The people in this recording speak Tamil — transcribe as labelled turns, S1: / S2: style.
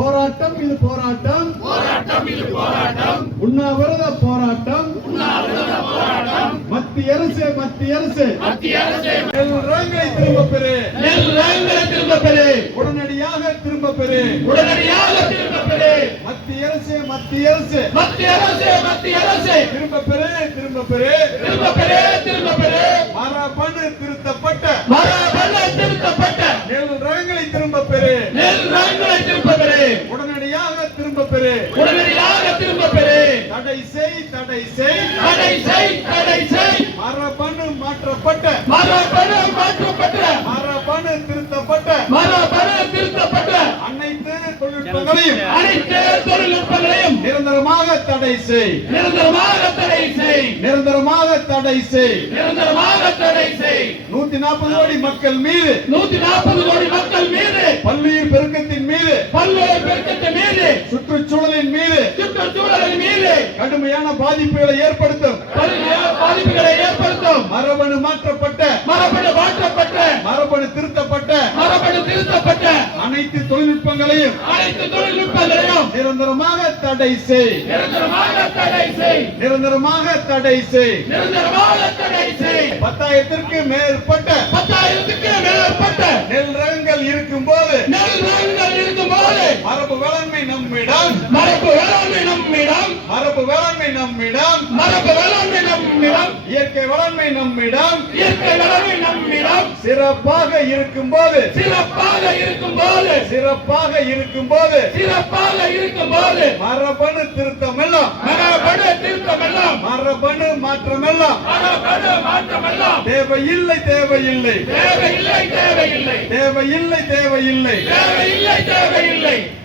S1: போராட்டம் இது போராட்டம். உண்ணாவிரத போராட்டம். மத்திய அரசு மத்திய அரசு. நெல் ரங்களை திரும்ப பெறு.
S2: திரும்ப பெறு.
S1: உடனடியாக திரும்ப பெறு.
S2: உடனடியாக திரும்ப பெறு.
S1: மத்திய அரசு மத்திய அரசு.
S2: மத்திய அரசு மத்திய அரசு.
S1: திரும்ப பெறு திரும்ப பெறு.
S2: திரும்ப பெறு திரும்ப பெறு.
S1: மரபணு திருத்தப்பட்ட.
S2: மரபண திருத்தப்பட்ட.
S1: நெல் ரகங்களை திரும்ப பெறு.
S2: நெல் ரகங்களை திரும்ப பெறு
S1: உடனடியாக திரும்ப பெறு.
S2: உடனடியாக திரும்ப பெறு.
S1: தடை செய் தடை செய்.
S2: தடை செய் தடை செய்.
S1: மரபணு மாற்றப்பட்ட.
S2: மரபணு மாற்றப்பட்ட.
S1: மரபணு திருத்தப்பட்ட.
S2: மரபணு திருத்தப்பட்ட.
S1: அனைத்து தொழில்நுட்பங்களையும்
S2: அனைத்து தொழில்நுட்பங்களையும்
S1: நிரந்தரமாக தடை செய்.
S2: நிரந்தரமாக தடை செய்.
S1: நிரந்தரமாக தடை செய்.
S2: நிரந்தரமாக தடை செய்.
S1: நூத்தி நாற்பது கோடி மக்கள் மீது
S2: நூத்தி நாற்பது கோடி மக்கள் மீது
S1: பல்லுயிர் பெருக்கத்தின் மீது
S2: பல்வேறு பெருக்கத்தின் மீது
S1: சுற்றுச்சூழலின் மீது
S2: சுற்றுச்சூழலின் மீது
S1: கடுமையான பாதிப்புகளை ஏற்படுத்தும்.
S2: பாதிப்புகளை ஏற்படுத்தும்.
S1: மரபணு மாற்றப்பட்ட.
S2: மரபணு மாற்றப்பட்ட.
S1: மரபணு திருத்தப்பட்ட.
S2: மரபணு திருத்தப்பட்ட.
S1: அனைத்து தொழில்நுட்பங்களையும்
S2: அனைத்து தொழில்நுட்பங்களையும்
S1: நிரந்தரமாக தடை செய்.
S2: நிரந்தரமாக தடை செய்.
S1: நிரந்தரமாக தடை செய்.
S2: நிரந்தரமாக தடை செய்.
S1: பத்தாயிரத்திற்கு மேற்பட்ட
S2: பத்தாயிரத்துக்கு மேற்பட்ட
S1: நெல் ரகங்கள் இருக்கும் போது
S2: நெல் ரகங்கள் இருக்கும்போது
S1: மரபு வேளாண்மை நம்மிடம்.
S2: மரபு வேளாண்மை நம்மிடம்.
S1: மரபு வேளாண்மை நம்மிடம்.
S2: மரபு வேளாண்மை நம்மிடம்.
S1: இயற்கை வேளாண்மை நம்மிடம்.
S2: இயற்கை வேளாண்மை நம்மிடம்.
S1: சிறப்பாக இருக்கும் போது
S2: சிறப்பாக இருக்கும்போது.
S1: சிறப்பாக இருக்கும் போது
S2: சிறப்பாக இருக்கும்போது.
S1: மரபணு திருத்தமெல்லாம்.
S2: மரபணு திருத்தமெல்லாம்.
S1: மரபணு மாற்றமெல்லாம்.
S2: மரபணு மாற்றமெல்லாம்.
S1: தேவையில்லை தேவையில்லை.
S2: தேவையில்லை தேவையில்லை.
S1: தேவையில்லை தேவையில்லை.
S2: தேவையில்லை தேவையில்லை.